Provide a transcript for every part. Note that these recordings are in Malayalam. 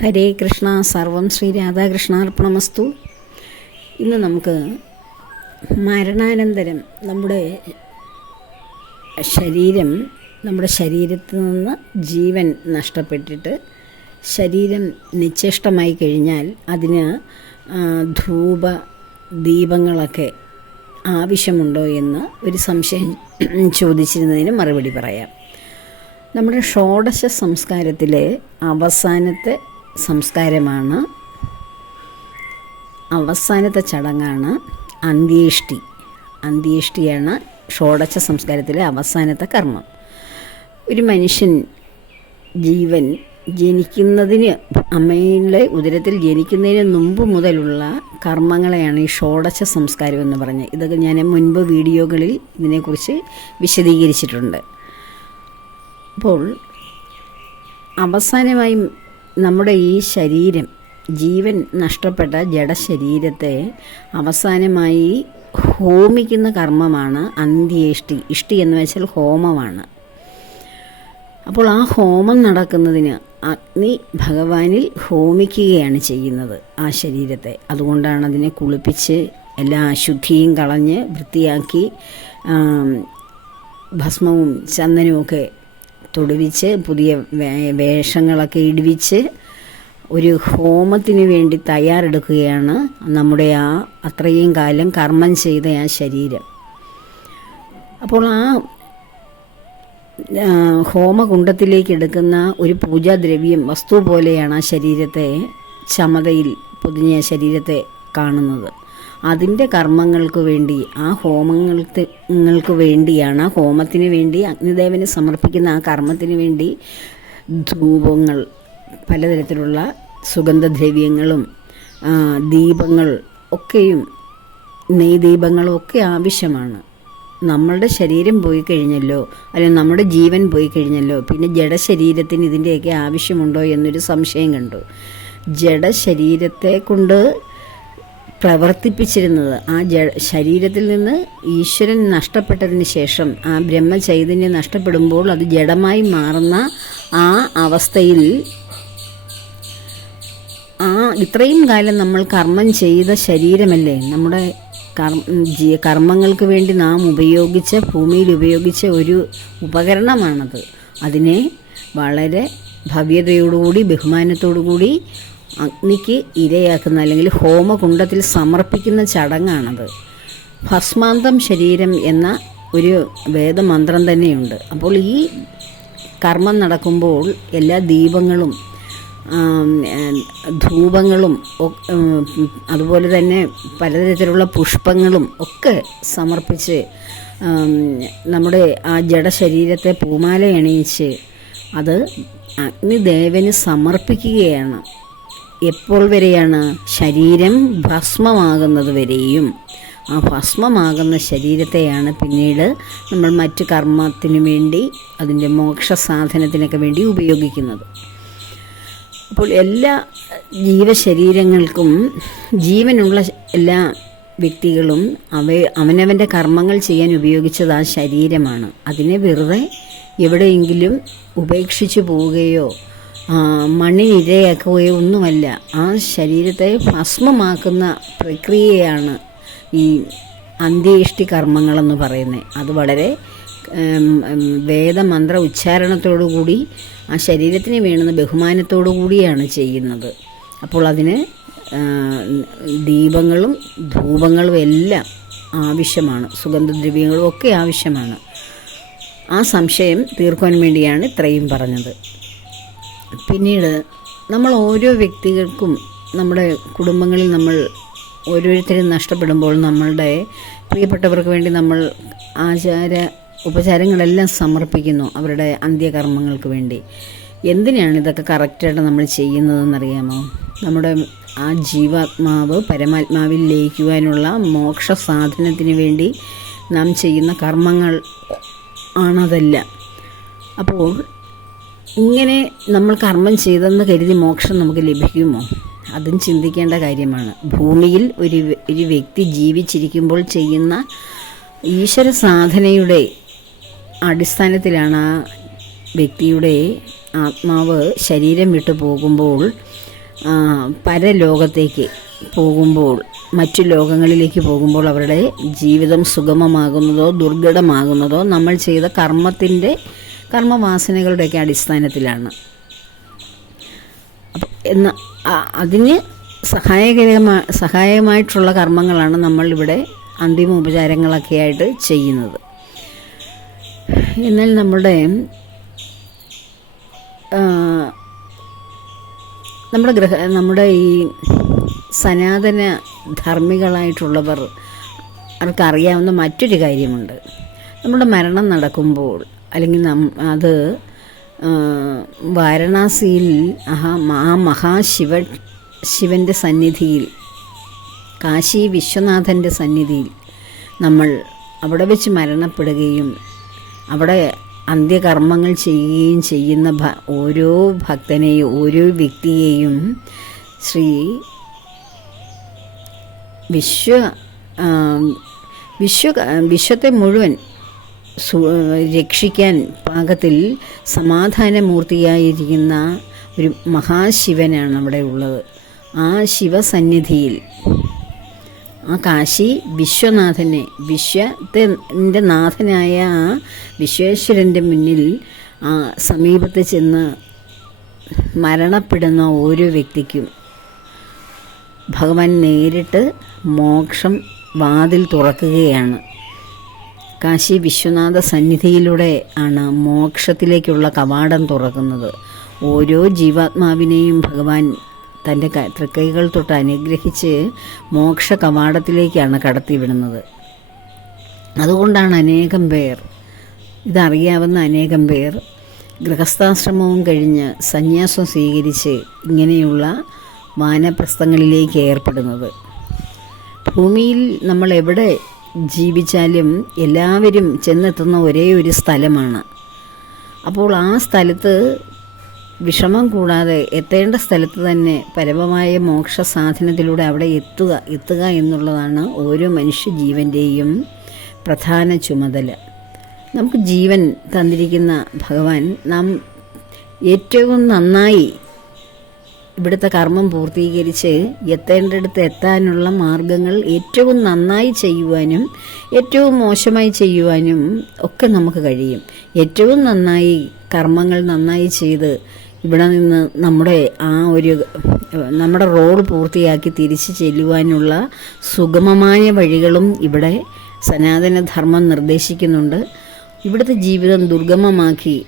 ഹരേ കൃഷ്ണ സർവം ശ്രീ രാധാകൃഷ്ണാർപ്പണമസ്തു. ഇന്ന് നമുക്ക് മരണാനന്തരം നമ്മുടെ ശരീരം നമ്മുടെ ശരീരത്തിൽ നിന്ന് ജീവൻ നഷ്ടപ്പെട്ടിട്ട് ശരീരം നിശ്ചേഷ്ടമായി കഴിഞ്ഞാൽ അതിന് ധൂപ ദീപങ്ങളൊക്കെ ആവശ്യമുണ്ടോ എന്ന് ഒരു സംശയം ചോദിച്ചിരുന്നതിന് മറുപടി പറയാം. നമ്മുടെ ഷോഡശ സംസ്കാരത്തിലെ അവസാനത്തെ സംസ്കാരമാണ്. അവസാനത്തെ ചടങ്ങാണ് അന്ത്യേഷ്ടി അന്ത്യേഷ്ടിയാണ് ഷോഡശ സംസ്കാരത്തിലെ അവസാനത്തെ കർമ്മം. ഒരു മനുഷ്യൻ ജീവൻ ജനിക്കുന്നതിന് അമ്മയിലെ ഉദരത്തിൽ ജനിക്കുന്നതിന് മുമ്പ് മുതലുള്ള കർമ്മങ്ങളെയാണ് ഈ ഷോഡശ സംസ്കാരം എന്ന് പറഞ്ഞത്. ഇതൊക്കെ ഞാൻ മുൻപ് വീഡിയോകളിൽ ഇതിനെക്കുറിച്ച് വിശദീകരിച്ചിട്ടുണ്ട്. അപ്പോൾ അവസാനമായി നമ്മുടെ ഈ ശരീരം ജീവൻ നഷ്ടപ്പെട്ട ജഡശരീരത്തെ അവസാനമായി ഹോമിക്കുന്ന കർമ്മമാണ് അന്ത്യേഷ്ടി ഇഷ്ടി എന്ന് വെച്ചാൽ ഹോമമാണ്. അപ്പോൾ ആ ഹോമം നടക്കുന്നതിന് അഗ്നി ഭഗവാനിൽ ഹോമിക്കുകയാണ് ചെയ്യുന്നത് ആ ശരീരത്തെ. അതുകൊണ്ടാണ് അതിനെ കുളിപ്പിച്ച് എല്ലാ അശുദ്ധിയും കളഞ്ഞ് വൃത്തിയാക്കി ഭസ്മവും ചന്ദനവും ചന്ദനവുമൊക്കെ തൊടുവിച്ച് പുതിയ വേഷങ്ങളൊക്കെ ഇടിവിച്ച് ഒരു ഹോമത്തിന് വേണ്ടി തയ്യാറെടുക്കുകയാണ് നമ്മുടെ ആ അത്രയും കാലം കർമ്മം ചെയ്ത ആ ശരീരം. അപ്പോൾ ആ ഹോമകുണ്ടത്തിലേക്ക് എടുക്കുന്ന ഒരു പൂജാദ്രവ്യം വസ്തു പോലെയാണ് ആ ശരീരത്തെ ചമതയിൽ പൊതിഞ്ഞ ശരീരത്തെ കാണുന്നത്. അതിന്റെ കർമ്മങ്ങൾക്ക് വേണ്ടി ആ ഹോമങ്ങൾക്ക് ങ്ങൾക്ക് വേണ്ടിയാണ് ആ ഹോമത്തിന് വേണ്ടി അഗ്നിദേവന് സമർപ്പിക്കുന്ന ആ കർമ്മത്തിന് വേണ്ടി ധൂപങ്ങൾ പലതരത്തിലുള്ള സുഗന്ധദ്രവ്യങ്ങളും ദീപങ്ങൾ ഒക്കെയും നെയ്ദീപങ്ങളും ഒക്കെ ആവശ്യമാണ്. നമ്മളുടെ ശരീരം പോയി കഴിഞ്ഞല്ലോ അല്ലെങ്കിൽ നമ്മുടെ ജീവൻ പോയി കഴിഞ്ഞല്ലോ പിന്നെ ജഡശരീരത്തിന് ഇതിന്റെയൊക്കെ ആവശ്യമുണ്ടോ എന്നൊരു സംശയം കണ്ടു. ജഡശരീരത്തെ കൊണ്ട് പ്രവർത്തിപ്പിച്ചിരുന്നത് ആ ശരീരത്തിൽ നിന്ന് ഈശ്വരൻ നഷ്ടപ്പെട്ടതിന് ശേഷം ആ ബ്രഹ്മചൈതന്യം നഷ്ടപ്പെടുമ്പോൾ അത് ജഡമായി മാറുന്ന ആ അവസ്ഥയിൽ ആ ഇത്രയും കാലം നമ്മൾ കർമ്മം ചെയ്ത ശരീരമല്ലേ? നമ്മുടെ കർമ്മങ്ങൾക്ക് വേണ്ടി നാം ഉപയോഗിച്ച ഭൂമിയിൽ ഉപയോഗിച്ച ഒരു ഉപകരണമാണത്. അതിനെ വളരെ ഭവ്യതയോടുകൂടി ബഹുമാനത്തോടുകൂടി അഗ്നിക്ക് ഇരയാക്കുന്ന അല്ലെങ്കിൽ ഹോമകുണ്ടത്തിൽ സമർപ്പിക്കുന്ന ചടങ്ങാണത്. ഭസ്മാന്തം ശരീരം എന്ന ഒരു വേദമന്ത്രം തന്നെയുണ്ട്. അപ്പോൾ ഈ കർമ്മം നടക്കുമ്പോൾ എല്ലാ ദീപങ്ങളും ധൂപങ്ങളും അതുപോലെ തന്നെ പലതരത്തിലുള്ള പുഷ്പങ്ങളും ഒക്കെ സമർപ്പിച്ച് നമ്മുടെ ആ ജഡശരീരത്തെ പൂമാല അണിയിച്ച് അത് അഗ്നിദേവന് സമർപ്പിക്കുകയാണ്. എപ്പോൾ വരെയാണ് ശരീരം ഭസ്മമാകുന്നത് വരെയും? ആ ഭസ്മമാകുന്ന ശരീരത്തെയാണ് പിന്നീട് നമ്മൾ മറ്റ് കർമ്മത്തിന് വേണ്ടി അതിന്റെ മോക്ഷ സാധനത്തിനൊക്കെ വേണ്ടി ഉപയോഗിക്കുന്നത്. അപ്പോൾ എല്ലാ ജീവശരീരങ്ങൾക്കും ജീവനുള്ള എല്ലാ വ്യക്തികളും അവ അവനവന്റെ കർമ്മങ്ങൾ ചെയ്യാൻ ഉപയോഗിച്ചത് ആ ശരീരമാണ്. അതിനെ വെറുതെ എവിടെയെങ്കിലും ഉപേക്ഷിച്ചു പോവുകയോ മണ്ണിനിരയാക്കുകയോ ഒന്നുമല്ല. ആ ശരീരത്തെ ഭസ്മമാക്കുന്ന പ്രക്രിയയാണ് ഈ അന്ത്യേഷ്ടി കർമ്മങ്ങളെന്ന് പറയുന്നത് അത് വളരെ വേദമന്ത്ര ഉച്ചാരണത്തോടു കൂടി ആ ശരീരത്തിന് വേണ്ടുന്ന ബഹുമാനത്തോടു കൂടിയാണ് ചെയ്യുന്നത്. അപ്പോൾ അതിന് ദീപങ്ങളും ധൂപങ്ങളും എല്ലാം ആവശ്യമാണ്. സുഗന്ധദ്രവ്യങ്ങളും ഒക്കെ ആവശ്യമാണ്. ആ സംശയം തീർക്കാൻ വേണ്ടിയാണ് ഇത്രയും പറഞ്ഞത്. പിന്നീട് നമ്മൾ ഓരോ വ്യക്തികൾക്കും നമ്മുടെ കുടുംബങ്ങളിൽ നമ്മൾ ഓരോരുത്തരും നഷ്ടപ്പെടുമ്പോൾ നമ്മളുടെ പ്രിയപ്പെട്ടവർക്ക് വേണ്ടി നമ്മൾ ആചാര ഉപചാരങ്ങളെല്ലാം സമർപ്പിക്കുന്നു അവരുടെ അന്ത്യകർമ്മങ്ങൾക്ക് വേണ്ടി. എന്തിനാണ് ഇതൊക്കെ കറക്റ്റായിട്ട് നമ്മൾ ചെയ്യുന്നതെന്നറിയാമോ? നമ്മുടെ ആ ജീവാത്മാവ് പരമാത്മാവിൽ ലയിക്കുവാനുള്ള മോക്ഷ സാധനത്തിന് വേണ്ടി നാം ചെയ്യുന്ന കർമ്മങ്ങൾ ആണതല്ല. അപ്പോൾ ഇങ്ങനെ നമ്മൾ കർമ്മം ചെയ്തെന്ന് കരുതി മോക്ഷം നമുക്ക് ലഭിക്കുമോ? അതും ചിന്തിക്കേണ്ട കാര്യമാണ്. ഭൂമിയിൽ ഒരു ഒരു വ്യക്തി ജീവിച്ചിരിക്കുമ്പോൾ ചെയ്യുന്ന ഈശ്വര സാധനയുടെ അടിസ്ഥാനത്തിലാണ് ആ വ്യക്തിയുടെ ആത്മാവ് ശരീരം വിട്ടു പോകുമ്പോൾ പരലോകത്തേക്ക് പോകുമ്പോൾ മറ്റു ലോകങ്ങളിലേക്ക് പോകുമ്പോൾ അവരുടെ ജീവിതം സുഗമമാകുന്നതോ ദുർഘടമാകുന്നതോ നമ്മൾ ചെയ്ത കർമ്മത്തിന്റെ കർമ്മവാസനകളുടെയൊക്കെ അടിസ്ഥാനത്തിലാണ്. എന്ന അതിന് സഹായകരമാ സഹായമായിട്ടുള്ള കർമ്മങ്ങളാണ് നമ്മൾ ഇവിടെ അന്തിമ ഉപചാരങ്ങളൊക്കെ ആയിട്ട് ചെയ്യുന്നത്. എന്നാൽ നമ്മുടെ നമ്മുടെ ഗ്രഹ നമ്മുടെ ഈ സനാതന ധർമ്മികളായിട്ടുള്ളവർ അവർക്കറിയാവുന്ന മറ്റൊരു കാര്യമുണ്ട്. നമ്മുടെ മരണം നടക്കുമ്പോൾ അല്ലെങ്കിൽ അത് വാരണാസിയിൽ ആ മഹാശിവ ശിവന്റെ സന്നിധിയിൽ കാശി വിശ്വനാഥന്റെ സന്നിധിയിൽ നമ്മൾ അവിടെ വെച്ച് മരണപ്പെടുകയും അവിടെ അന്ത്യകർമ്മങ്ങൾ ചെയ്യുകയും ചെയ്യുന്ന ഓരോ ഭക്തനെയും ഓരോ വ്യക്തിയെയും ശ്രീ വിശ്വ വിശ്വ വിശ്വത്തെ മുഴുവൻ രക്ഷിക്കാൻ പാകത്തിൽ സമാധാനമൂർത്തിയായിരിക്കുന്ന ഒരു മഹാശിവനാണ് അവിടെ ഉള്ളത്. ആ ശിവസന്നിധിയിൽ ആ കാശി വിശ്വനാഥനെ വിശ്വത്തിന്റെ നാഥനായ ആ വിശ്വേശ്വരന്റെ മുന്നിൽ ആ സമീപത്ത് ചെന്ന് മരണപ്പെടുന്ന ഓരോ വ്യക്തിക്കും ഭഗവാൻ നേരിട്ട് മോക്ഷം വാതിൽ തുറക്കുകയാണ്. കാശി വിശ്വനാഥ സന്നിധിയിലൂടെ ആണ് മോക്ഷത്തിലേക്കുള്ള കവാടം തുറക്കുന്നത്. ഓരോ ജീവാത്മാവിനെയും ഭഗവാൻ തന്റെ തൃക്കൈകൾ തൊട്ട് അനുഗ്രഹിച്ച് മോക്ഷ കവാടത്തിലേക്കാണ് കടത്തിവിടുന്നത്. അതുകൊണ്ടാണ് അനേകം പേർ ഇതറിയാവുന്ന അനേകം പേർ ഗൃഹസ്ഥാശ്രമവും കഴിഞ്ഞ് സന്യാസം സ്വീകരിച്ച് ഇങ്ങനെയുള്ള വാനപ്രസ്ഥങ്ങളിലേക്ക് ഏർപ്പെടുന്നത്. ഭൂമിയിൽ നമ്മൾ എവിടെ ജീവിച്ചാലും എല്ലാവരും ചെന്നെത്തുന്ന ഒരേ ഒരു സ്ഥലമാണ്. അപ്പോൾ ആ സ്ഥലത്ത് വിഷമം കൂടാതെ എത്തേണ്ട സ്ഥലത്ത് തന്നെ പരമമായ മോക്ഷ സാധനത്തിലൂടെ അവിടെ എത്തുക എത്തുക എന്നുള്ളതാണ് ഓരോ മനുഷ്യജീവന്റെയും പ്രധാന ചുമതല. നമുക്ക് ജീവൻ തന്നിരിക്കുന്ന ഭഗവാൻ നാം ഏറ്റവും നന്നായി ഇവിടുത്തെ കർമ്മം പൂർത്തീകരിച്ച് എത്തേണ്ടടുത്ത് എത്താനുള്ള മാർഗങ്ങൾ ഏറ്റവും നന്നായി ചെയ്യുവാനും ഏറ്റവും മോശമായി ചെയ്യുവാനും ഒക്കെ നമുക്ക് കഴിയും. ഏറ്റവും നന്നായി കർമ്മങ്ങൾ നന്നായി ചെയ്ത് ഇവിടെ നിന്ന് നമ്മുടെ ആ ഒരു നമ്മുടെ റോൾ പൂർത്തിയാക്കി തിരിച്ചു ചെല്ലുവാനുള്ള സുഗമമായ വഴികളും ഇവിടെ സനാതനധർമ്മം നിർദ്ദേശിക്കുന്നുണ്ട്. ഇവിടുത്തെ ജീവിതം ദുർഗമമാക്കി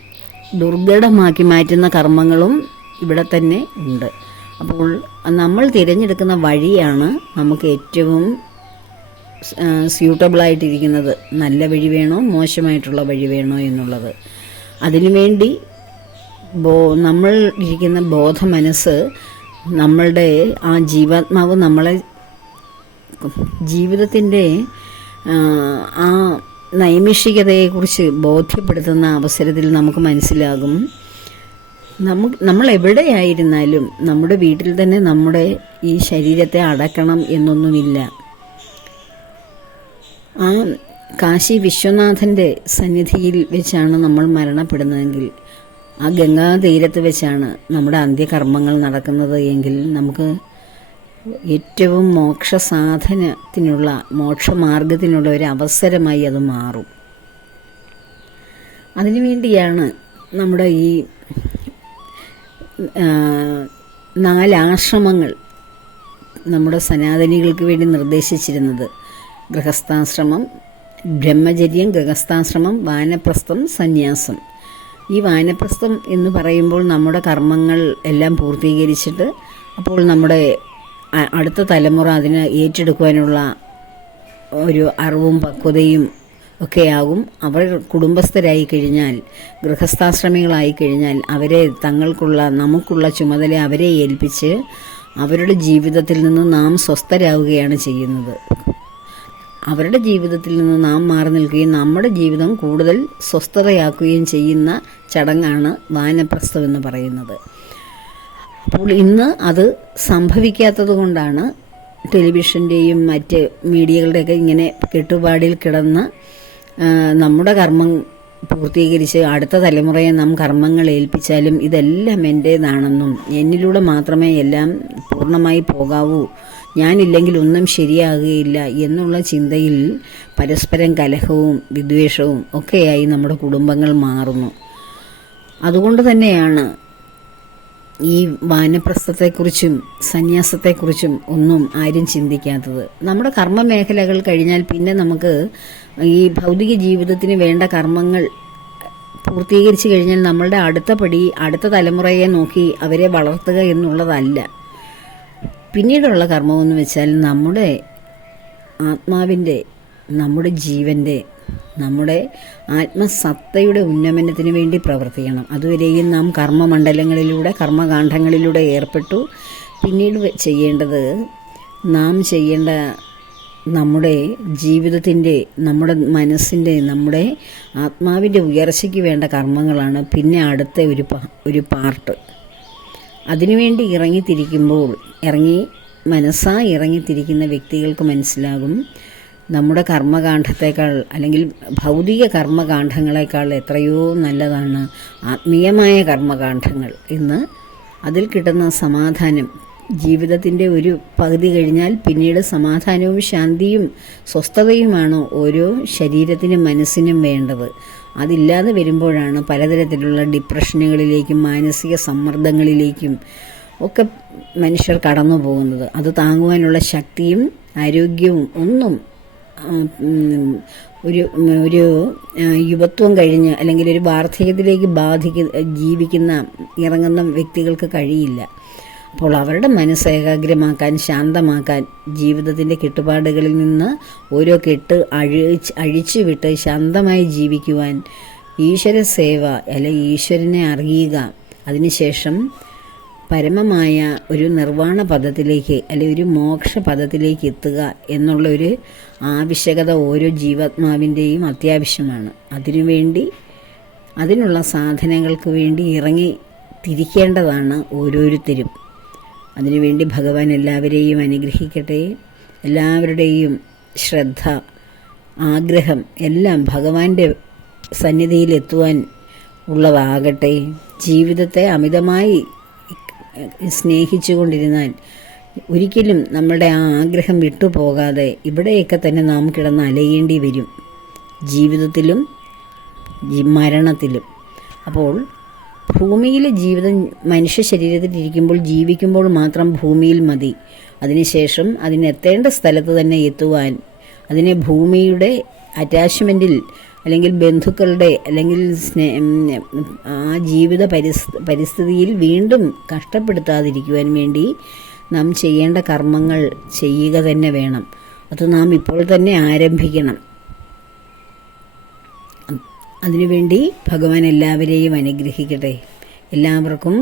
ദുർഘടമാക്കി മാറ്റുന്ന കർമ്മങ്ങളും ഇവിടെ തന്നെ ഉണ്ട്. അപ്പോൾ നമ്മൾ തിരഞ്ഞെടുക്കുന്ന വഴിയാണ് നമുക്ക് ഏറ്റവും സ്യൂട്ടബിളായിട്ടിരിക്കുന്നത് നല്ല വഴി വേണോ മോശമായിട്ടുള്ള വഴി വേണോ എന്നുള്ളത്. അതിനുവേണ്ടി ബോ നമ്മൾ ഇരിക്കുന്ന ബോധ മനസ്സ് നമ്മളുടെ ആ ജീവാത്മാവ് നമ്മളെ ജീവിതത്തിന്റെ ആ നൈമിഷികതയെക്കുറിച്ച് ബോധ്യപ്പെടുത്തുന്ന അവസരത്തിൽ നമുക്ക് മനസ്സിലാകും. നമ്മൾ എവിടെയായിരുന്നാലും നമ്മുടെ വീട്ടിൽ തന്നെ നമ്മുടെ ഈ ശരീരത്തെ അടക്കണം എന്നൊന്നുമില്ല. ആ കാശി വിശ്വനാഥന്റെ സന്നിധിയിൽ വെച്ചാണ് നമ്മൾ മരണപ്പെടുന്നതെങ്കിൽ ആ ഗംഗാതീരത്ത് വെച്ചാണ് നമ്മുടെ അന്ത്യകർമ്മങ്ങൾ നടക്കുന്നത് എങ്കിൽ നമുക്ക് ഏറ്റവും മോക്ഷസാധനത്തിനുള്ള മോക്ഷമാർഗത്തിനുള്ള ഒരു അവസരമായി അത് മാറും. അതിനുവേണ്ടിയാണ് നമ്മുടെ ഈ നാലാശ്രമങ്ങൾ നമ്മുടെ സനാതനികൾക്ക് വേണ്ടി നിർദ്ദേശിച്ചിരുന്നത്. ഗൃഹസ്ഥാശ്രമം ബ്രഹ്മചര്യം ഗൃഹസ്ഥാശ്രമം വാനപ്രസ്ഥം സന്യാസം. ഈ വാനപ്രസ്ഥം എന്ന് പറയുമ്പോൾ നമ്മുടെ കർമ്മങ്ങൾ എല്ലാം പൂർത്തീകരിച്ചിട്ട് അപ്പോൾ നമ്മുടെ അടുത്ത തലമുറ അതിനെ ഏറ്റെടുക്കുവാനുള്ള ഒരു അറിവും പക്വതയും ഒക്കെയാകും. അവർ കുടുംബസ്ഥരായി കഴിഞ്ഞാൽ ഗൃഹസ്ഥാശ്രമികളായി കഴിഞ്ഞാൽ അവരെ തങ്ങൾക്കുള്ള നമുക്കുള്ള ചുമതല അവരെ ഏൽപ്പിച്ച് അവരുടെ ജീവിതത്തിൽ നിന്ന് നാം സ്വസ്ഥരാകുകയാണ് ചെയ്യുന്നത്. അവരുടെ ജീവിതത്തിൽ നിന്ന് നാം മാറി നിൽക്കുകയും നമ്മുടെ ജീവിതം കൂടുതൽ സ്വസ്ഥതയാക്കുകയും ചെയ്യുന്ന ചടങ്ങാണ് വാനപ്രസ്ഥം എന്ന് പറയുന്നത്. അപ്പോൾ ഇന്ന് അത് സംഭവിക്കാത്തത് കൊണ്ടാണ് ടെലിവിഷന്റെയും മറ്റ് മീഡിയകളുടെയൊക്കെ ഇങ്ങനെ കെട്ടുപാടിൽ കിടന്ന് നമ്മുടെ കർമ്മം പൂർത്തീകരിച്ച് അടുത്ത തലമുറയെ നാം കർമ്മങ്ങൾ ഏൽപ്പിച്ചാലും ഇതെല്ലാം എന്റേതാണെന്നും എന്നിലൂടെ മാത്രമേ എല്ലാം പൂർണമായി പോകാവൂ. ഞാനില്ലെങ്കിൽ ഒന്നും ശരിയാകുകയില്ല എന്നുള്ള ചിന്തയിൽ പരസ്പരം കലഹവും വിദ്വേഷവും ഒക്കെയായി നമ്മുടെ കുടുംബങ്ങൾ മാറുന്നു. അതുകൊണ്ട് തന്നെയാണ് ഈ വാനപ്രസ്ഥത്തെക്കുറിച്ചും സന്യാസത്തെക്കുറിച്ചും ഒന്നും ആരും ചിന്തിക്കാത്തത്. നമ്മുടെ കർമ്മ മേഖലകൾ കഴിഞ്ഞാൽ പിന്നെ നമുക്ക് ഈ ഭൗതിക ജീവിതത്തിന് വേണ്ട കർമ്മങ്ങൾ പൂർത്തീകരിച്ചു കഴിഞ്ഞാൽ നമ്മളുടെ അടുത്ത പടി അടുത്ത തലമുറയെ നോക്കി അവരെ വളർത്തുക എന്നുള്ളതല്ല. പിന്നീടുള്ള കർമ്മമെന്ന് വെച്ചാൽ നമ്മുടെ ആത്മാവിന്റെ നമ്മുടെ ജീവന്റെ നമ്മുടെ ആത്മസത്തയുടെ ഉന്നമനത്തിന് വേണ്ടി പ്രവർത്തിക്കണം. അതുവരെയും നാം കർമ്മമണ്ഡലങ്ങളിലൂടെ കർമ്മകാന്ഡങ്ങളിലൂടെ ഏർപ്പെട്ടു. പിന്നീട് ചെയ്യേണ്ടത് നാം ചെയ്യേണ്ട നമ്മുടെ ജീവിതത്തിന്റെ നമ്മുടെ മനസ്സിന്റെ നമ്മുടെ ആത്മാവിന്റെ ഉയർച്ചയ്ക്ക് വേണ്ട കർമ്മങ്ങളാണ് പിന്നെ അടുത്ത ഒരു ഒരു പാർട്ട്. അതിനുവേണ്ടി ഇറങ്ങിത്തിരിക്കുമ്പോൾ ഇറങ്ങി മനസ്സാ ഇറങ്ങിത്തിരിക്കുന്ന വ്യക്തികൾക്ക് മനസ്സിലാകും നമ്മുടെ കർമ്മകാന്ഡത്തേക്കാൾ അല്ലെങ്കിൽ ഭൗതിക കർമ്മകാന്ഡങ്ങളെക്കാൾ എത്രയോ നല്ലതാണ് ആത്മീയമായ കർമ്മകാന്ഡങ്ങൾ എന്ന് അതിൽ കിട്ടുന്ന സമാധാനം. ജീവിതത്തിന്റെ ഒരു പകുതി കഴിഞ്ഞാൽ പിന്നീട് സമാധാനവും ശാന്തിയും സ്വസ്ഥതയുമാണ് ഓരോ ശരീരത്തിനും മനസ്സിനും വേണ്ടത്. അതില്ലാതെ വരുമ്പോഴാണ് പലതരത്തിലുള്ള ഡിപ്രഷനുകളിലേക്കും മാനസിക സമ്മർദ്ദങ്ങളിലേക്കും ഒക്കെ മനുഷ്യർ കടന്നു പോകുന്നത് അത് താങ്ങുവാനുള്ള ശക്തിയും ആരോഗ്യവും ഒന്നും ഒരു ഒരു യുവത്വം കഴിഞ്ഞ് അല്ലെങ്കിൽ ഒരു വാർദ്ധക്യത്തിലേക്ക് ബാധിക്ക ജീവിക്കുന്ന ഇറങ്ങുന്ന വ്യക്തികൾക്ക് കഴിയില്ല. അപ്പോൾ അവരുടെ മനസ്സ് ഏകാഗ്രമാക്കാൻ ശാന്തമാക്കാൻ ജീവിതത്തിന്റെ കെട്ടുപാടുകളിൽ നിന്ന് ഓരോ കെട്ട് അഴിച്ച് അഴിച്ചു വിട്ട് ശാന്തമായി ജീവിക്കുവാൻ ഈശ്വര സേവ അല്ലെ ഈശ്വരനെ അറിയുക അതിനുശേഷം പരമമായ ഒരു നിർവാണ പദത്തിലേക്ക് അല്ലെ ഒരു മോക്ഷ പദത്തിലേക്ക് എത്തുക എന്നുള്ള ഒരു ആവശ്യകത ഓരോ ജീവാത്മാവിന്റെയും അത്യാവശ്യമാണ്. അതിനുവേണ്ടി അതിനുള്ള സാധനങ്ങൾക്ക് വേണ്ടി ഇറങ്ങി തിരിക്കേണ്ടതാണ് ഓരോരുത്തരും. അതിനുവേണ്ടി ഭഗവാൻ എല്ലാവരെയും അനുഗ്രഹിക്കട്ടെ. എല്ലാവരുടെയും ശ്രദ്ധ ആഗ്രഹം എല്ലാം ഭഗവാന്റെ സന്നിധിയിലെത്തുവാൻ ഉള്ളതാകട്ടെ. ജീവിതത്തെ അമിതമായി സ്നേഹിച്ചുകൊണ്ടിരുന്നാൽ ഒരിക്കലും നമ്മുടെ ആ ആഗ്രഹം വിട്ടുപോകാതെ ഇവിടെയൊക്കെ തന്നെ നാം കിടന്ന് അലയേണ്ടി വരും. ജീവിതത്തിലും മരണത്തിലും. അപ്പോൾ ഭൂമിയിലെ ജീവിതം മനുഷ്യ ശരീരത്തിൽ ഇരിക്കുമ്പോൾ ജീവിക്കുമ്പോൾ മാത്രം ഭൂമിയിൽ മതി. അതിനുശേഷം അതിനെത്തേണ്ട സ്ഥലത്ത് തന്നെ എത്തുവാൻ. അതിനെ ഭൂമിയുടെ അറ്റാച്ച്മെന്റിൽ അല്ലെങ്കിൽ ബന്ധുക്കളുടെ അല്ലെങ്കിൽ സ്നേ ആ ജീവിത പരിസ് പരിസ്ഥിതിയിൽ വീണ്ടും കഷ്ടപ്പെടുത്താതിരിക്കുവാൻ വേണ്ടി നാം ചെയ്യേണ്ട കർമ്മങ്ങൾ ചെയ്യുക തന്നെ വേണം. അത് നാം ഇപ്പോൾ തന്നെ ആരംഭിക്കണം. അതിനുവേണ്ടി ഭഗവാൻ എല്ലാവരെയും അനുഗ്രഹിക്കട്ടെ. എല്ലാവർക്കും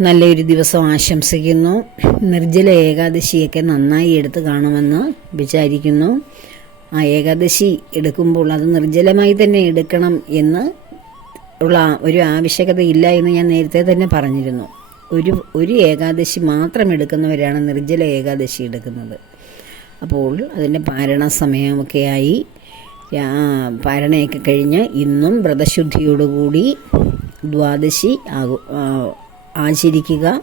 നല്ലൊരു ദിവസം ആശംസിക്കുന്നു. നിർജല ഏകാദശിയൊക്കെ നന്നായി എടുത്ത് കാണുമെന്ന് വിചാരിക്കുന്നു. ആ ഏകാദശി എടുക്കുമ്പോൾ അത് നിർജലമായി തന്നെ എടുക്കണം എന്ന് ഉള്ള ഒരു ആവശ്യകത ഇല്ല എന്ന് ഞാൻ നേരത്തെ തന്നെ പറഞ്ഞിരുന്നു. ഒരു ഒരു ഏകാദശി മാത്രം എടുക്കുന്നവരാണ് നിർജല ഏകാദശി എടുക്കുന്നത്. അപ്പോൾ അതിന്റെ പാരണ സമയമൊക്കെ ആയി. പാരണയൊക്കെ കഴിഞ്ഞ് ഇന്നും വ്രതശുദ്ധിയോടുകൂടി ദ്വാദശി ആകു ആചരിക്കുക.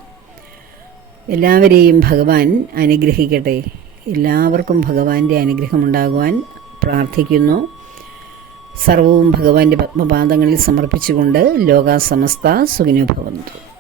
എല്ലാവരെയും ഭഗവാൻ അനുഗ്രഹിക്കട്ടെ. എല്ലാവർക്കും ഭഗവാന്റെ അനുഗ്രഹമുണ്ടാകുവാൻ പ്രാർത്ഥിക്കുന്നു. സർവവും ഭഗവാന്റെ പത്മപാദങ്ങളിൽ സമർപ്പിച്ചുകൊണ്ട് ലോകാസമസ്ത സുഖിനോ ഭവന്തു.